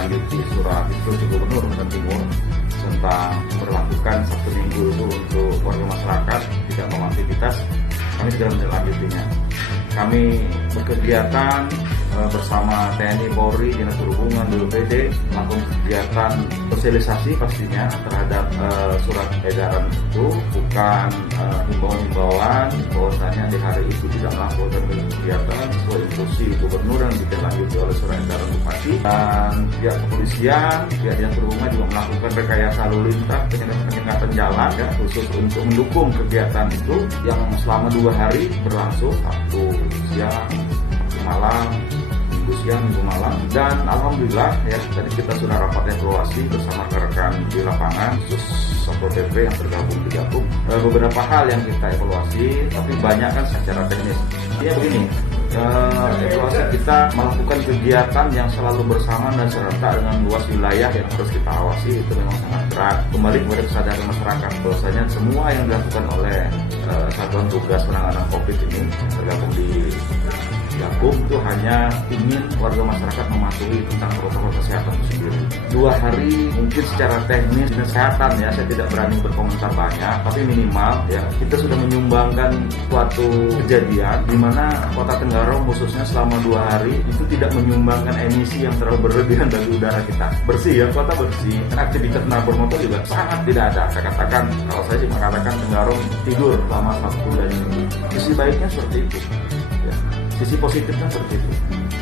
menindaklanjuti surat instruksi Gubernur Nusa Timur tentang berlakukan Sabtu Minggu itu untuk warga masyarakat tidak mau aktivitas. Kami segera menindaklanjutinya. Kami berkegiatan bersama TNI, Polri, Dinas Perhubungan, BPD melakukan kegiatan sosialisasi pastinya terhadap surat edaran itu, bukan himbauan-himbauan bahwasanya di hari itu tidak melakukan kegiatan sesuai instruksi Gubernur yang ditindaklanjuti oleh surat edaran Bupati. Dan pihak kepolisian, pihak Dinas Perhubungan juga melakukan rekayasa lalu lintas, penyekatan jalan ya, khusus untuk mendukung kegiatan itu yang selama 2 hari berlangsung, Sabtu siang, malam, Minggu siang, Minggu malam. Dan alhamdulillah ya, tadi kita sudah rapat evaluasi bersama rekan-rekan di lapangan khusus Satpol PP yang tergabung di Jakub. Beberapa hal yang kita evaluasi, tapi banyak kan secara teknis. Ya begini, evaluasi kita melakukan kegiatan yang selalu bersama dan serentak dengan luas wilayah yang harus kita awasi, itu memang sangat berat. Kembali kepada kesadaran masyarakat bahwasanya semua yang dilakukan oleh Satuan Tugas Penanganan COVID ini tergabung di Jakub itu hanya ingin warga masyarakat mematuhi tentang protokol kesehatan itu sendiri. 2 hari mungkin secara teknis kesehatan ya, saya tidak berani berkomentar banyak, tapi minimal ya kita sudah menyumbangkan suatu kejadian di mana Kota Tenggarong khususnya selama 2 hari itu tidak menyumbangkan emisi yang terlalu berlebihan bagi udara kita. Bersih ya, kota bersih. Aktivitas kendaraan bermotor juga sangat tidak ada. Saya katakan, kalau saya sih mengatakan Tenggarong tidur selama 1 bulan ini. Sisi baiknya seperti itu. Ya. Sisi positifnya seperti itu.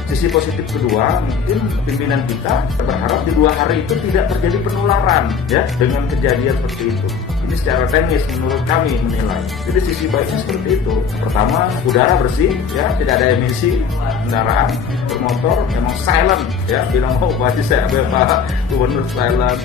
Sisi positif kedua, mungkin pimpinan kita berharap di 2 hari itu tidak terjadi penularan ya dengan kejadian seperti itu. Ini secara teknis menurut kami menilai. Jadi sisi baiknya seperti itu. Pertama, udara bersih ya, tidak ada emisi kendaraan bermotor, memang silent ya. Bilang mau Pak Gubernur silent.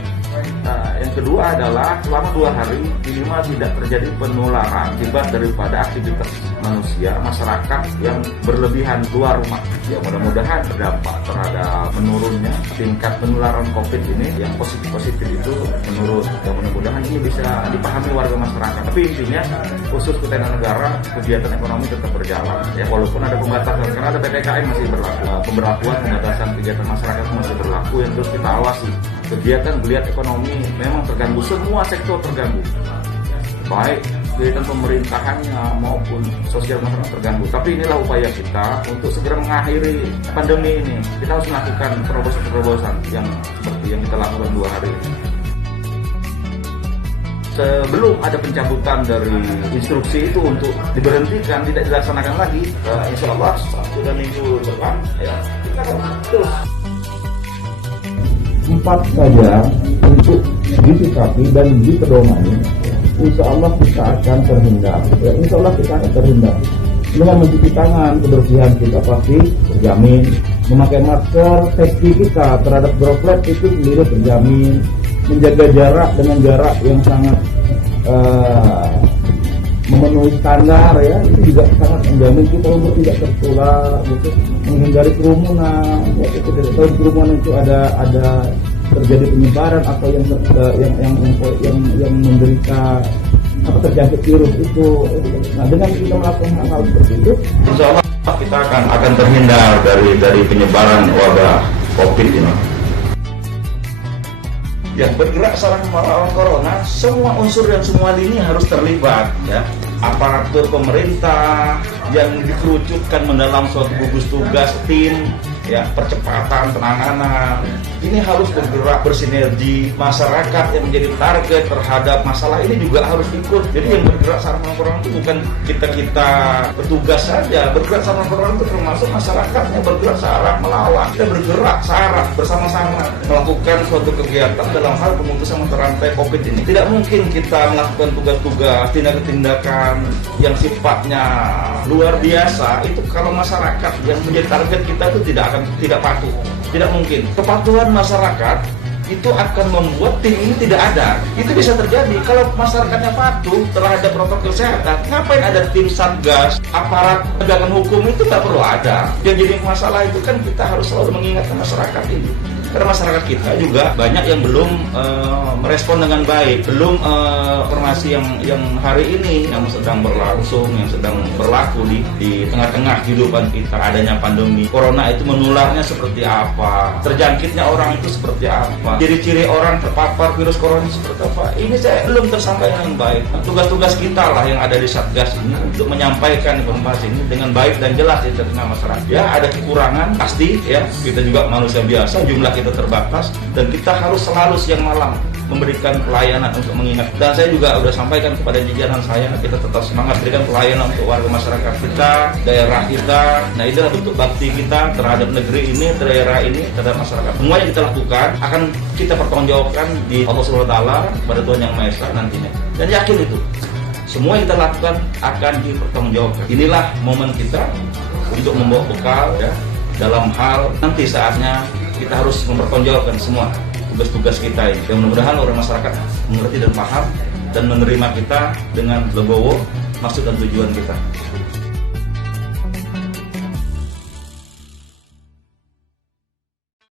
Nah, yang kedua adalah selama 2 hari minimal tidak terjadi penularan akibat daripada aktivitas manusia, masyarakat yang berlebihan keluar rumah. Ya mudah-mudahan berdampak terhadap menurunnya tingkat penularan COVID ini yang positif itu menurun. Ya mudah-mudahan ini bisa dipahami warga masyarakat. Tapi intinya khusus Ketenanegara kegiatan ekonomi tetap berjalan. Ya walaupun ada pembatasan karena ada PPKM masih berlaku. Pemberlakuan pembatasan kegiatan masyarakat masih berlaku yang terus kita awasi. Kegiatan geliat ekonomi memang terganggu, semua sektor terganggu, baik kegiatan pemerintahannya maupun sosial masyarakat terganggu. Tapi inilah upaya kita untuk segera mengakhiri pandemi ini. Kita harus melakukan terobosan-terobosan yang seperti yang kita lakukan 2 hari ini. Sebelum ada pencabutan dari instruksi itu untuk diberhentikan, tidak dilaksanakan lagi, insya Allah sudah minggu depan ya, kita akan terus 4 saja untuk disikapi dan dipedomani, insya Allah kita akan terhindar. Ya, insya Allah kita akan terhindar. Dengan mencuci tangan, kebersihan kita pasti terjamin. Memakai masker, safety kita terhadap droplet itu sendiri terjamin. Menjaga jarak dengan jarak yang sangat memenuhi standar ya, itu juga sangat menjamin kita untuk tidak tertular, gitu. Menghindari kerumunan, ya, kita tidak tahu kerumunan itu ada terjadi penyebaran atau yang menderita apa terjangkit virus itu. Nah dengan kita melakukan hal seperti itu, insya Allah kita akan terhindar dari penyebaran wabah COVID ini. Yang bergerak sarang melawan corona, semua unsur dan semua lini harus terlibat ya. Aparatur pemerintah yang dikerucutkan mendalam suatu gugus tugas tim ya, percepatan penanganan ini harus bergerak bersinergi. Masyarakat yang menjadi target terhadap masalah ini juga harus ikut. Jadi yang bergerak sarang corona itu bukan kita petugas saja, bergerak sarang corona itu termasuk masyarakatnya bergerak sarang melawan. Kita bergerak sarang bersama-sama melakukan suatu kegiatan dalam hal pemutusan mata rantai COVID ini. Tidak mungkin kita melakukan tugas-tugas tindakan-tindakan yang sifatnya luar biasa itu kalau masyarakat yang menjadi target kita itu tidak patuh. Tidak mungkin. Kepatuhan masyarakat itu akan membuat tim ini tidak ada. Itu bisa terjadi kalau masyarakatnya patuh terhadap protokol kesehatan. Ngapain ada tim satgas, aparat penegakan hukum itu tak perlu ada. Yang jadi masalah itu kan kita harus selalu mengingatkan masyarakat ini. Karena masyarakat kita juga banyak yang belum merespon dengan baik, belum informasi yang hari ini yang sedang berlangsung, yang sedang berlaku di tengah-tengah kehidupan kita, adanya pandemi corona itu menularnya seperti apa, terjangkitnya orang itu seperti apa, ciri-ciri orang terpapar virus corona seperti apa. Ini saya belum tersampaikan dengan baik. Nah, tugas-tugas kita lah yang ada di Satgas ini untuk menyampaikan informasi ini dengan baik dan jelas di tengah masyarakat. Ya, ada kekurangan pasti ya, kita juga manusia biasa, jumlah kita terbatas dan kita harus selalu siang malam memberikan pelayanan untuk mengingat. Dan saya juga sudah sampaikan kepada jajaran saya, kita tetap semangat berikan pelayanan untuk warga masyarakat kita, daerah kita. Nah, itulah bentuk bakti kita terhadap negeri ini, daerah ini, terhadap masyarakat. Semua yang kita lakukan akan kita pertanggungjawabkan di Allah SWT pada Tuhan Yang Maha Esa nantinya. Dan yakin itu, semua yang kita lakukan akan dipertanggungjawabkan. Inilah momen kita untuk membawa bekal ya, dalam hal nanti saatnya kita harus mempertanggungjawabkan semua tugas-tugas kita ini. Dan mudah-mudahan orang masyarakat mengerti dan paham dan menerima kita dengan legowo maksud dan tujuan kita.